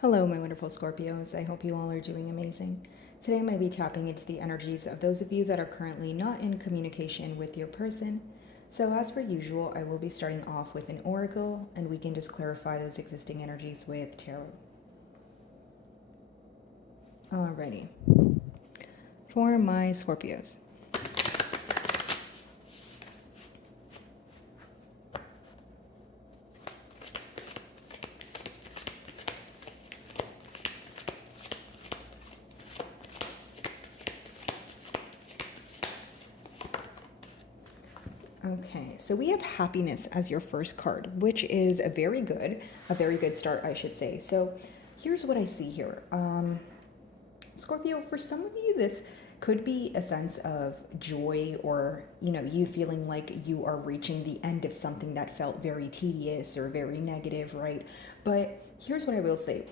Hello, my wonderful Scorpios. I hope you all are doing amazing. Today I'm going to be tapping into the energies of those of you that are currently not in communication with your person. So, as per usual, I will be starting off with an oracle, and we can just clarify those existing energies with tarot. Alrighty. For my Scorpios. Okay, so we have happiness as your first card, which is a very good start, I should say. So here's what I see here. Scorpio, for some of you, this could be a sense of joy or, you feeling like you are reaching the end of something that felt very tedious or very negative, right? But here's what I will say.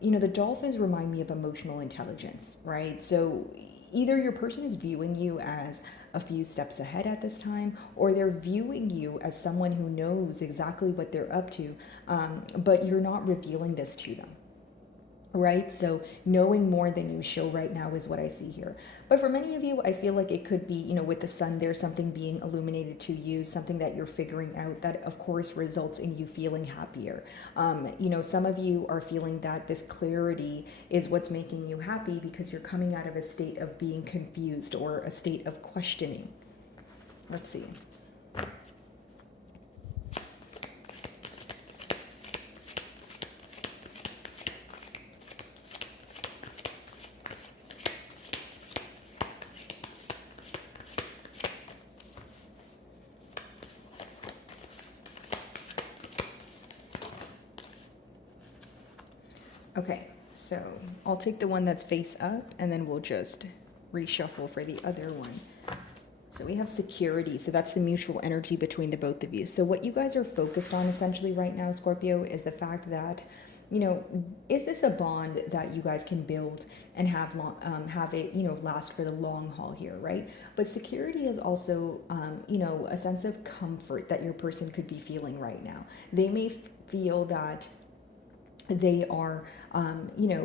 The dolphins remind me of emotional intelligence, right? So either your person is viewing you as a few steps ahead at this time, or they're viewing you as someone who knows exactly what they're up to, but you're not revealing this to them, right? So knowing more than you show right now is what I see here. But for many of you, I feel like it could be, with the sun, there's something being illuminated to you, something that you're figuring out that, of course, results in you feeling happier. Some of you are feeling that this clarity is what's making you happy because you're coming out of a state of being confused or a state of questioning. Let's see. Okay, so I'll take the one that's face up and then we'll just reshuffle for the other one. So we have security. So that's the mutual energy between the both of you. So what you guys are focused on essentially right now, Scorpio, is the fact that, is this a bond that you guys can build and have it, last for the long haul here, right? But security is also, a sense of comfort that your person could be feeling right now. They may feel that they are,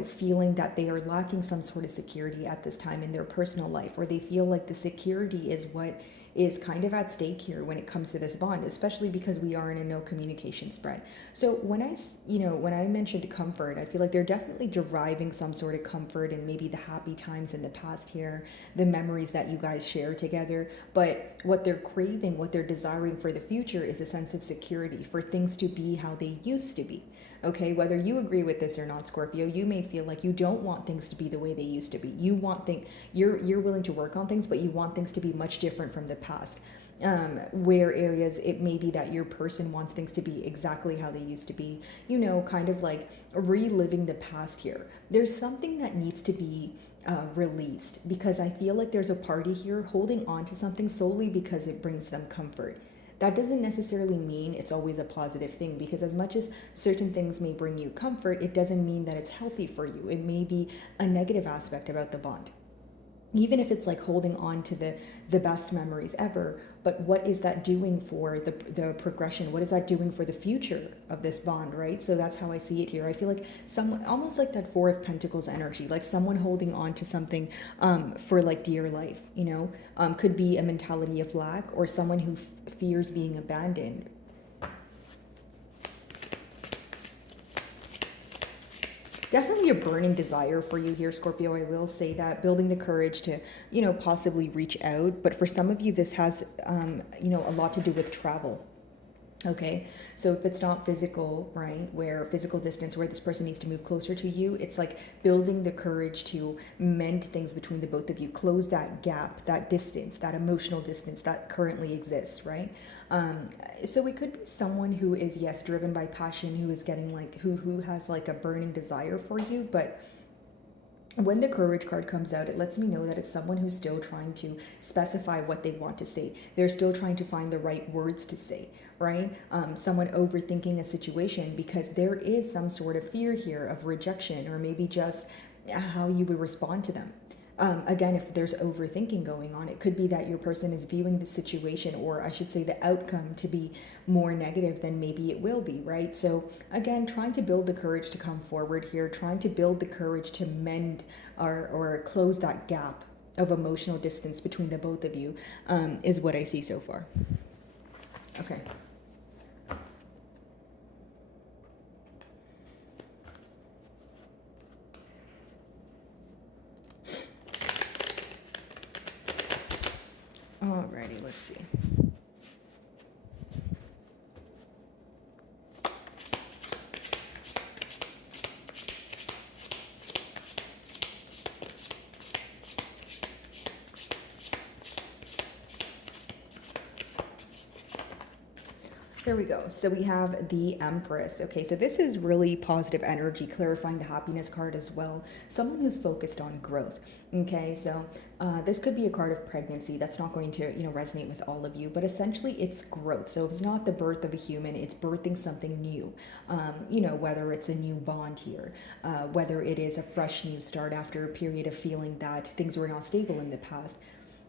feeling that they are lacking some sort of security at this time in their personal life, or they feel like the security is what is kind of at stake here when it comes to this bond, especially because we are in a no communication spread. So when I mentioned comfort, I feel like they're definitely deriving some sort of comfort and maybe the happy times in the past here, the memories that you guys share together. But what they're craving, what they're desiring for the future is a sense of security, for things to be how they used to be. Okay, whether you agree with this or not, Scorpio, you may feel like you don't want things to be the way they used to be. You're willing to work on things, but you want things to be much different from the past. Where areas it may be that your person wants things to be exactly how they used to be, kind of like reliving the past here. There's something that needs to be released, because I feel like there's a party here holding on to something solely because it brings them comfort. That doesn't necessarily mean it's always a positive thing, because as much as certain things may bring you comfort, it doesn't mean that it's healthy for you. It may be a negative aspect about the bond, even if it's like holding on to the best memories ever. But what is that doing for the progression? What is that doing for the future of this bond, right? So that's how I see it here. I feel like someone, almost like that Four of Pentacles energy, like someone holding on to something for like dear life, could be a mentality of lack, or someone who fears being abandoned. Definitely a burning desire for you here, Scorpio. I will say that, building the courage to, possibly reach out. But for some of you, this has, a lot to do with travel. Okay, so if it's not physical, right, where physical distance, where this person needs to move closer to you, it's like building the courage to mend things between the both of you, close that gap, that distance, that emotional distance that currently exists, right? So it could be someone who is, yes, driven by passion, who is getting like, who has like a burning desire for you. But when the courage card comes out, it lets me know that it's someone who's still trying to specify what they want to say. They're still trying to find the right words to say, right? Someone overthinking a situation because there is some sort of fear here of rejection, or maybe just how you would respond to them. Again, if there's overthinking going on, it could be that your person is viewing the situation, or I should say the outcome, to be more negative than maybe it will be, right? So again, trying to build the courage to come forward here, trying to build the courage to mend or close that gap of emotional distance between the both of you, is what I see so far. Okay. Alrighty, let's see. Here we go. So we have the Empress. Okay, so this is really positive energy, clarifying the happiness card as well. Someone who's focused on growth. Okay, so this could be a card of pregnancy. That's not going to, resonate with all of you, but essentially it's growth. So it's not the birth of a human, it's birthing something new. Whether it's a new bond here, whether it is a fresh new start after a period of feeling that things were not stable in the past.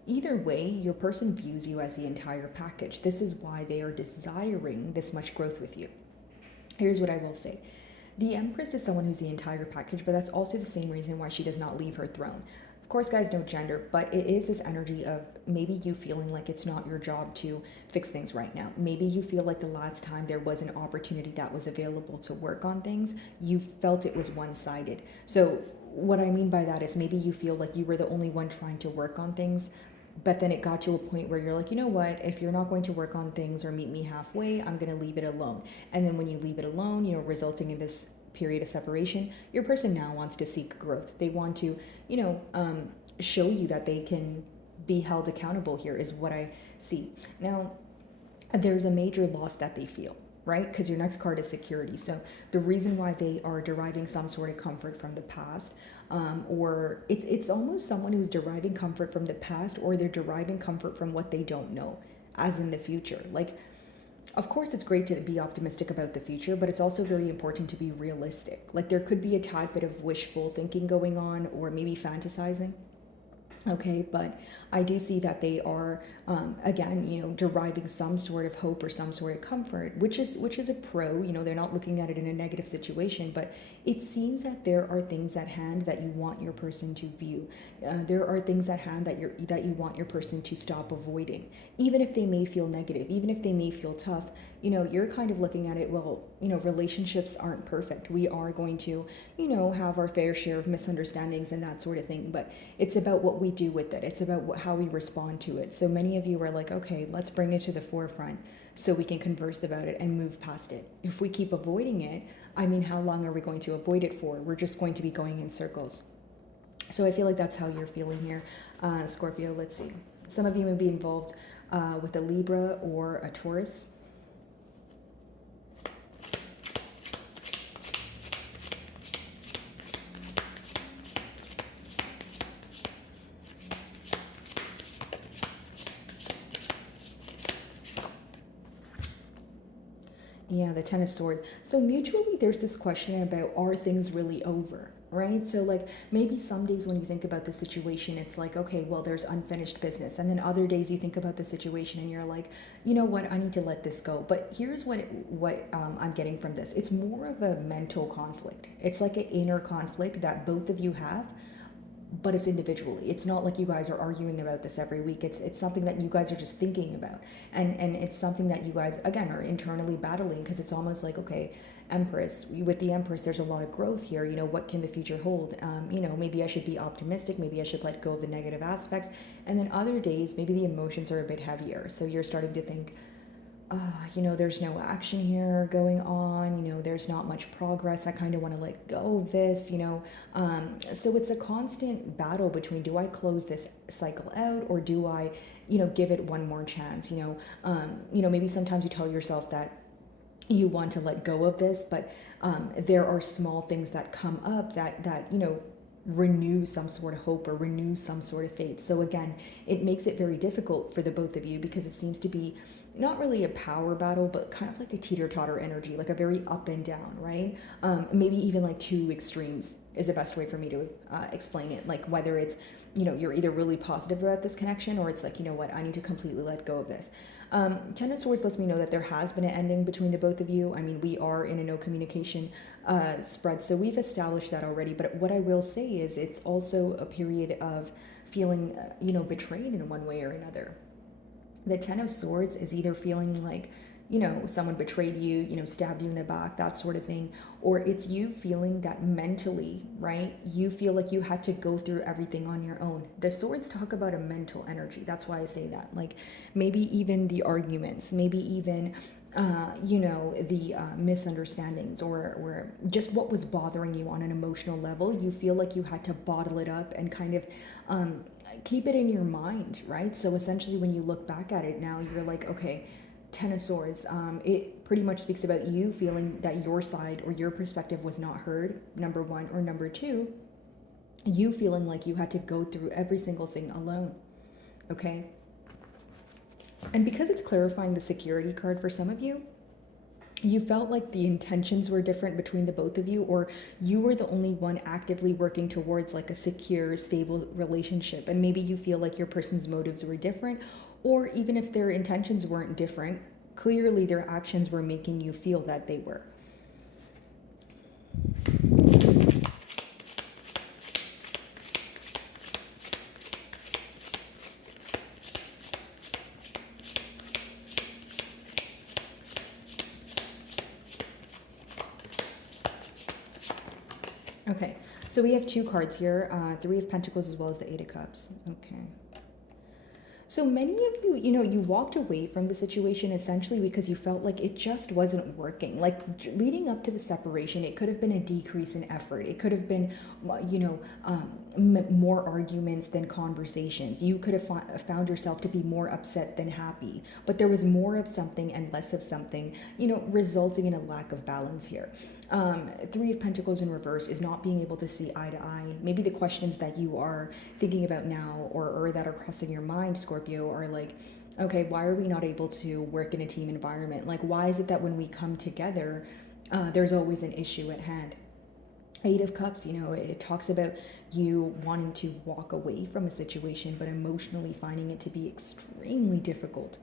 Either way, your person views you as the entire package. This is why they are desiring this much growth with you. Here's what I will say. The Empress is someone who's the entire package, but that's also the same reason why she does not leave her throne. Of course, guys, no gender, but it is this energy of maybe you feeling like it's not your job to fix things right now. Maybe you feel like the last time there was an opportunity that was available to work on things, you felt it was one-sided. So what I mean by that is maybe you feel like you were the only one trying to work on things, but then it got to a point where you're like, you know what, if you're not going to work on things or meet me halfway, I'm going to leave it alone. And then when you leave it alone, resulting in this period of separation, your person now wants to seek growth. They want to, show you that they can be held accountable here, is what I see. Now, there's a major loss that they feel, right? Because your next card is security. So the reason why they are deriving some sort of comfort from the past, or it's almost someone who's deriving comfort from the past, or they're deriving comfort from what they don't know, as in the future. Like, of course, it's great to be optimistic about the future, but it's also very important to be realistic. Like, there could be a tad bit of wishful thinking going on, or maybe fantasizing. Okay, but I do see that they are, again, deriving some sort of hope or some sort of comfort, which is a pro. They're not looking at it in a negative situation, but it seems that there are things at hand that you want your person to view. There are things at hand that you want your person to stop avoiding, even if they may feel negative, even if they may feel tough. You're kind of looking at it, well, relationships aren't perfect. We are going to, have our fair share of misunderstandings and that sort of thing, but it's about what we do with it. It's about how we respond to it. So many of you are like, okay, let's bring it to the forefront so we can converse about it and move past it. If we keep avoiding it, how long are we going to avoid it for? We're just going to be going in circles. So I feel like that's how you're feeling here, Scorpio. Let's see. Some of you may be involved with a Libra or a Taurus. Yeah, the Ten of Swords. So mutually, there's this question about, are things really over? Right? So, like, maybe some days when you think about the situation, it's like, okay, well, there's unfinished business. And then other days you think about the situation and you're like, you know what, I need to let this go. But here's what I'm getting from this. It's more of a mental conflict. It's like an inner conflict that both of you have, but it's individually. It's not like you guys are arguing about this every week. It's something that you guys are just thinking about, and it's something that you guys, again, are internally battling, because it's almost like, okay, Empress, with the Empress, there's a lot of growth here. What can the future hold? Maybe I should be optimistic. Maybe I should let go of the negative aspects. And then other days, maybe the emotions are a bit heavier. So you're starting to think, there's no action here going on, there's not much progress. I kind of want to let go of this, so it's a constant battle between, do I close this cycle out, or do I, give it one more chance? Maybe sometimes you tell yourself that you want to let go of this, but there are small things that come up that renew some sort of hope or renew some sort of faith. So again, it makes it very difficult for the both of you because it seems to be not really a power battle, but kind of like a teeter-totter energy, like a very up and down, right? Maybe even like two extremes is the best way for me to explain it. Like whether it's, you know, you're either really positive about this connection or it's like, you know what, I need to completely let go of this. Ten of Swords lets me know that there has been an ending between the both of you. I mean, we are in a no communication spread, so we've established that already. But what I will say is it's also a period of feeling, you know, betrayed in one way or another. The Ten of Swords is either feeling like, you know, someone betrayed you, you know, stabbed you in the back, that sort of thing, or it's you feeling that mentally, right? You feel like you had to go through everything on your own. The swords talk about a mental energy. That's why I say that. Like maybe even the arguments, maybe even you know, the misunderstandings or just what was bothering you on an emotional level. You feel like you had to bottle it up and kind of keep it in your mind, right? So essentially when you look back at it now, you're like, okay, Ten of Swords, it pretty much speaks about you feeling that your side or your perspective was not heard, number one, or number two, you feeling like you had to go through every single thing alone, okay? And because it's clarifying the security card for some of you, you felt like the intentions were different between the both of you, or you were the only one actively working towards like a secure, stable relationship. And maybe you feel like your person's motives were different, or even if their intentions weren't different, clearly their actions were making you feel that they were. Okay, so we have two cards here, Three of Pentacles as well as the Eight of Cups. Okay. So many of you, you know, you walked away from the situation essentially because you felt like it just wasn't working. Like leading up to the separation, it could have been a decrease in effort. It could have been, you know, more arguments than conversations. You could have found yourself to be more upset than happy. But there was more of something and less of something, you know, resulting in a lack of balance here. Three of Pentacles in reverse is not being able to see eye to eye. Maybe the questions that you are thinking about now or that are crossing your mind, Scorpio, are like, okay, why are we not able to work in a team environment? Like, why is it that when we come together, there's always an issue at hand? Eight of Cups, you know, it talks about you wanting to walk away from a situation, but emotionally finding it to be extremely difficult,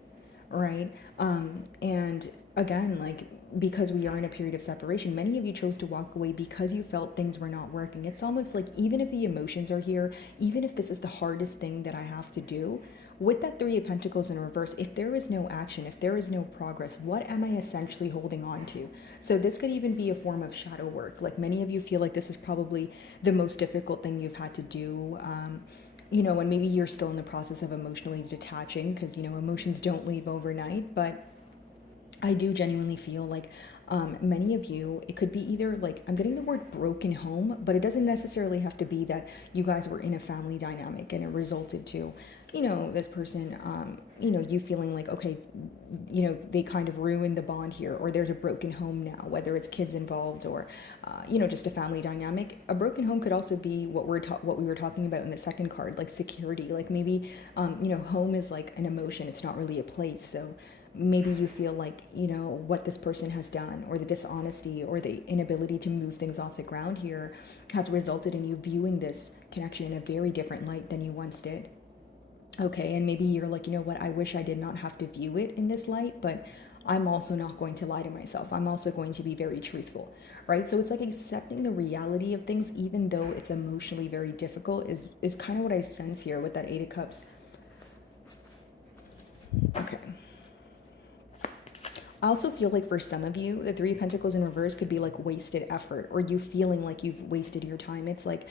right? And again, like, because we are in a period of separation, many of you chose to walk away because you felt things were not working. It's almost like even if the emotions are here, even if this is the hardest thing that I have to do, with that Three of Pentacles in reverse, if there is no action, if there is no progress, what am I essentially holding on to? So this could even be a form of shadow work. Like many of you feel like this is probably the most difficult thing you've had to do. You know, and maybe you're still in the process of emotionally detaching because, you know, emotions don't leave overnight, but I do genuinely feel like many of you, it could be either like, I'm getting the word broken home, but it doesn't necessarily have to be that you guys were in a family dynamic and it resulted to, you know, this person, you know, you feeling like, okay, you know, they kind of ruined the bond here, or there's a broken home now, whether it's kids involved or, you know, just a family dynamic. A broken home could also be what we were talking about in the second card, like security. Like maybe, you know, home is like an emotion. It's not really a place. So maybe you feel like, you know, what this person has done or the dishonesty or the inability to move things off the ground here has resulted in you viewing this connection in a very different light than you once did. Okay, and maybe you're like, you know what, I wish I did not have to view it in this light, but I'm also not going to lie to myself. I'm also going to be very truthful, right? So it's like accepting the reality of things, even though it's emotionally very difficult, is kind of what I sense here with that Eight of Cups. Okay. I also feel like for some of you, the Three of Pentacles in reverse could be like wasted effort, or you feeling like you've wasted your time. It's like,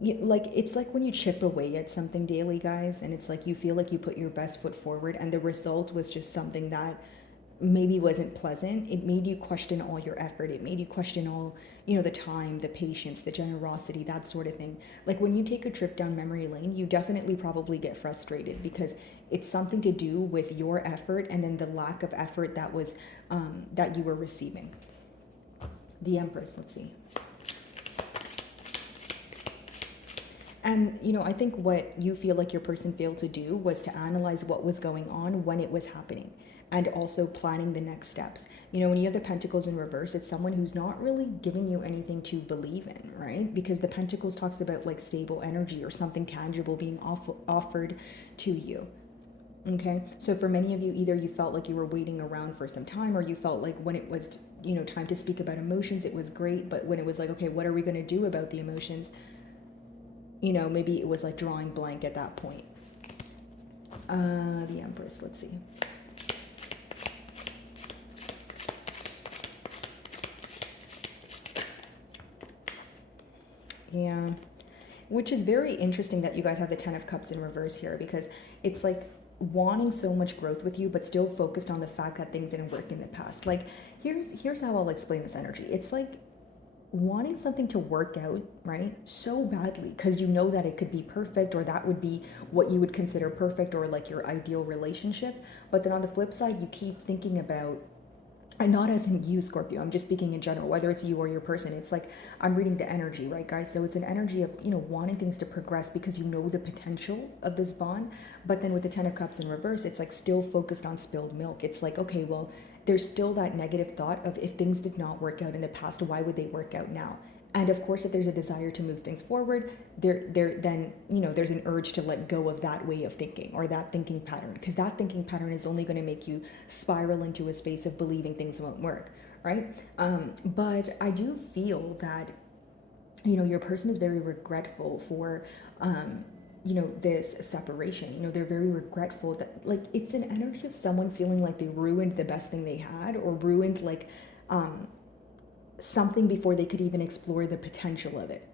it's like when you chip away at something daily, guys, and it's like you feel like you put your best foot forward and the result was just something that maybe wasn't pleasant. It made you question all your effort. It made you question all, you know, the time, the patience, the generosity, that sort of thing. Like when you take a trip down memory lane, you definitely probably get frustrated because it's something to do with your effort and then the lack of effort that was that you were receiving. The Empress, let's see. And, I think what you feel like your person failed to do was to analyze what was going on when it was happening and also planning the next steps. When you have the Pentacles in reverse, it's someone who's not really giving you anything to believe in, right? Because the Pentacles talks about like stable energy or something tangible being offered to you. Okay, so for many of you, either you felt like you were waiting around for some time, or you felt like when it was, time to speak about emotions, it was great. But when it was like, okay, what are we going to do about the emotions? Maybe it was like drawing blank at that point. The Empress, let's see. Yeah, which is very interesting that you guys have the Ten of Cups in reverse here, because it's like wanting so much growth with you, but still focused on the fact that things didn't work in the past. Like, here's how I'll explain this energy. It's like wanting something to work out, right, so badly because you know that it could be perfect, or that would be what you would consider perfect, or like your ideal relationship. But then on the flip side, you keep thinking about, and not as in you, Scorpio, I'm just speaking in general, whether it's you or your person. It's like, I'm reading the energy, right, guys? So it's an energy of, wanting things to progress because you know the potential of this bond. But then with the Ten of Cups in reverse, it's like still focused on spilled milk. It's like, okay, well, there's still that negative thought of, if things did not work out in the past, why would they work out now? And of course, if there's a desire to move things forward, then there's an urge to let go of that way of thinking, or that thinking pattern, because that thinking pattern is only going to make you spiral into a space of believing things won't work, right? But I do feel that your person is very regretful for this separation. They're very regretful that, like, it's an energy of someone feeling like they ruined the best thing they had, or ruined like something before they could even explore the potential of it,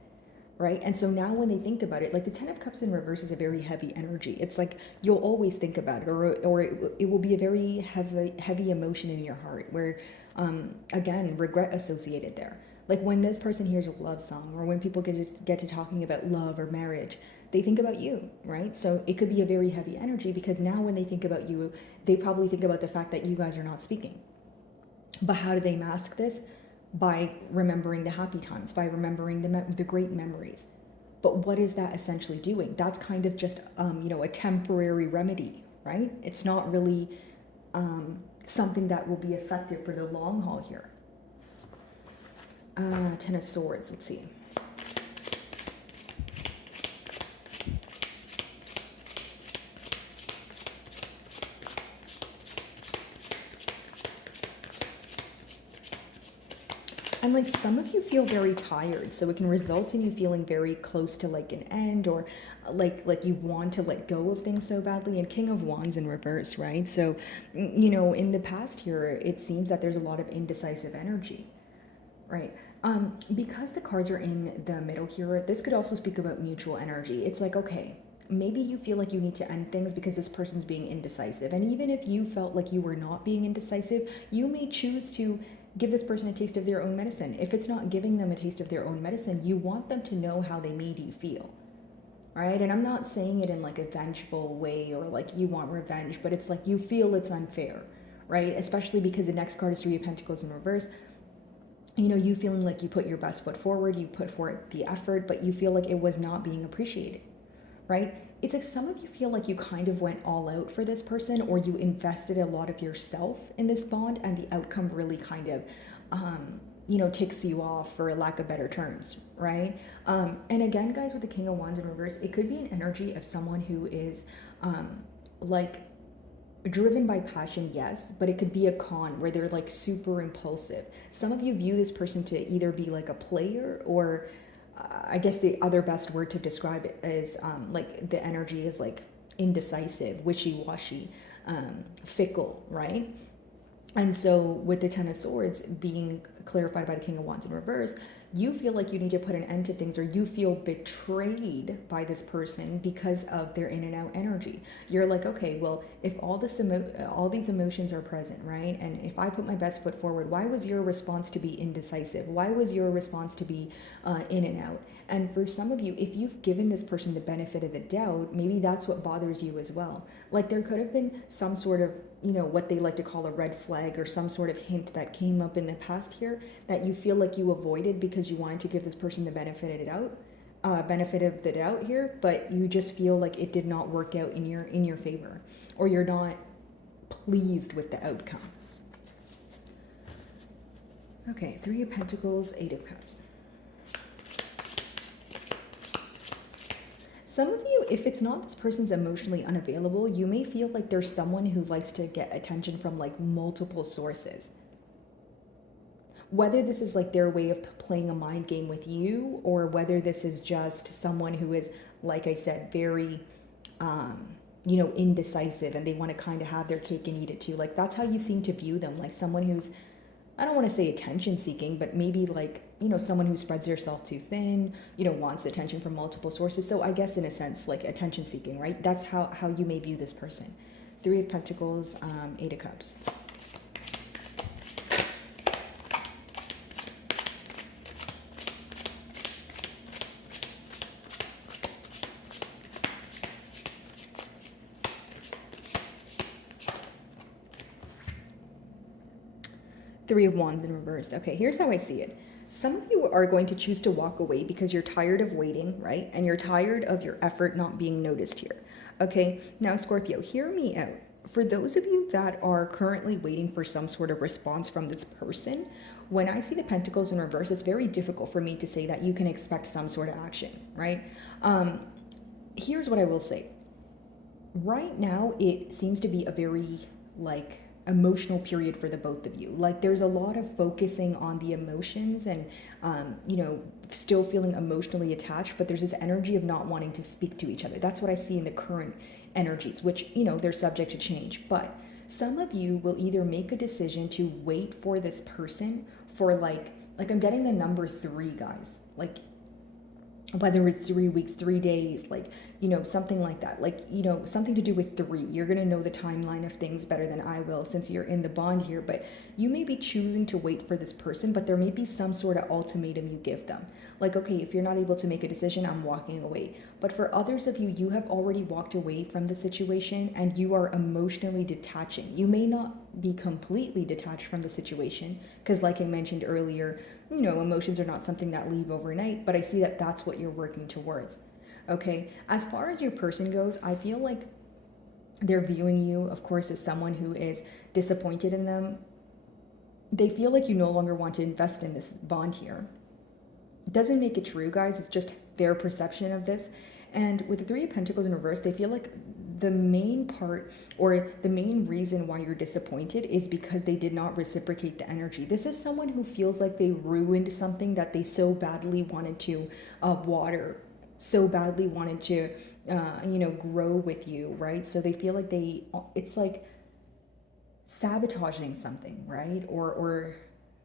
right? And so now when they think about it, like the Ten of Cups in reverse is a very heavy energy. It's like you'll always think about it, or it will be a very heavy emotion in your heart, where again, regret associated there. Like when this person hears a love song, or when people get to talking about love or marriage, they think about you, right? So it could be a very heavy energy, because now when they think about you, they probably think about the fact that you guys are not speaking. But how do they mask this? By remembering the happy times, by remembering the great memories. But what is that essentially doing? That's kind of just, a temporary remedy, right? It's not really something that will be effective for the long haul here. Ten of Swords, let's see. And like some of you feel very tired, so it can result in you feeling very close to like an end, or like you want to let go of things so badly. And King of Wands in reverse, right? So in the past here, it seems that there's a lot of indecisive energy, right? Because the cards are in the middle here, this could also speak about mutual energy. It's like, okay, maybe you feel like you need to end things because this person's being indecisive. And even if you felt like you were not being indecisive, you may choose to give this person a taste of their own medicine. If it's not giving them a taste of their own medicine, you want them to know how they made you feel, right? And I'm not saying it in like a vengeful way, or like you want revenge, but it's like you feel it's unfair, right? Especially because the next card is Three of Pentacles in reverse. You feeling like you put your best foot forward, you put forth the effort, but you feel like it was not being appreciated, right? It's like some of you feel like you kind of went all out for this person, or you invested a lot of yourself in this bond, and the outcome really kind of, ticks you off, for lack of better terms, right? And again, guys, with the King of Wands in reverse, it could be an energy of someone who is like driven by passion, yes, but it could be a con where they're like super impulsive. Some of you view this person to either be like a player, or I guess the other best word to describe it is like the energy is like indecisive, wishy-washy, fickle, right? And so with the Ten of Swords being clarified by the King of Wands in reverse, you feel like you need to put an end to things, or you feel betrayed by this person because of their in and out energy. You're like, okay, well, if all these emotions are present, right? And if I put my best foot forward, why was your response to be indecisive? Why was your response to be in and out? And for some of you, if you've given this person the benefit of the doubt, maybe that's what bothers you as well. Like there could have been some sort of, what they like to call a red flag, or some sort of hint that came up in the past here that you feel like you avoided because you wanted to give this person the benefit of the doubt. benefit of the doubt here, but you just feel like it did not work out in your favor, or you're not pleased with the outcome. Okay, Three of Pentacles, Eight of Cups. Some of you, if it's not this person's emotionally unavailable, you may feel like there's someone who likes to get attention from like multiple sources. Whether this is like their way of playing a mind game with you, or whether this is just someone who is, like I said, very, indecisive, and they want to kind of have their cake and eat it too. Like that's how you seem to view them, like someone who's, I don't want to say attention seeking, but maybe like, someone who spreads herself too thin, wants attention from multiple sources. So I guess in a sense, like attention seeking, right? That's how you may view this person. Three of Pentacles, Eight of Cups. Three of Wands in reverse. Okay, here's how I see it. Some of you are going to choose to walk away because you're tired of waiting, right? And you're tired of your effort not being noticed here. Okay, now Scorpio, hear me out. For those of you that are currently waiting for some sort of response from this person, when I see the Pentacles in reverse, it's very difficult for me to say that you can expect some sort of action, right? Here's what I will say. Right now, it seems to be a very, like, emotional period for the both of you. Like there's a lot of focusing on the emotions and still feeling emotionally attached, but there's this energy of not wanting to speak to each other. That's what I see in the current energies, which they're subject to change. But some of you will either make a decision to wait for this person for like I'm getting the number 3, guys, like whether it's 3 weeks, 3 days, like, something like that, like, something to do with 3. You're going to know the timeline of things better than I will since you're in the bond here, but you may be choosing to wait for this person, but there may be some sort of ultimatum you give them. Like, okay, if you're not able to make a decision, I'm walking away. But for others of you, you have already walked away from the situation and you are emotionally detaching. You may not be completely detached from the situation because, like I mentioned earlier, emotions are not something that leave overnight, but I see that that's what you're working towards. Okay, as far as your person goes, I feel like they're viewing you, of course, as someone who is disappointed in them. They feel like you no longer want to invest in this bond here. It doesn't make it true, guys. It's just their perception of this. And with the Three of Pentacles in reverse, they feel like the main part or the main reason why you're disappointed is because they did not reciprocate the energy. This is someone who feels like they ruined something that they so badly wanted to water, so badly wanted to, grow with you, right? So they feel like it's like sabotaging something, right? Or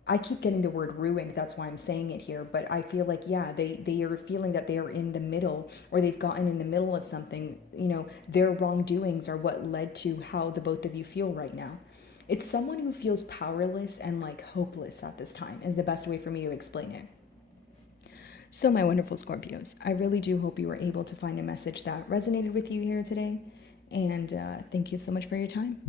I keep getting the word ruined, that's why I'm saying it here, but I feel like, yeah, they are feeling that they are in the middle, or they've gotten in the middle of something. Their wrongdoings are what led to how the both of you feel right now. It's someone who feels powerless and like hopeless at this time is the best way for me to explain it. So my wonderful Scorpios, I really do hope you were able to find a message that resonated with you here today, and thank you so much for your time.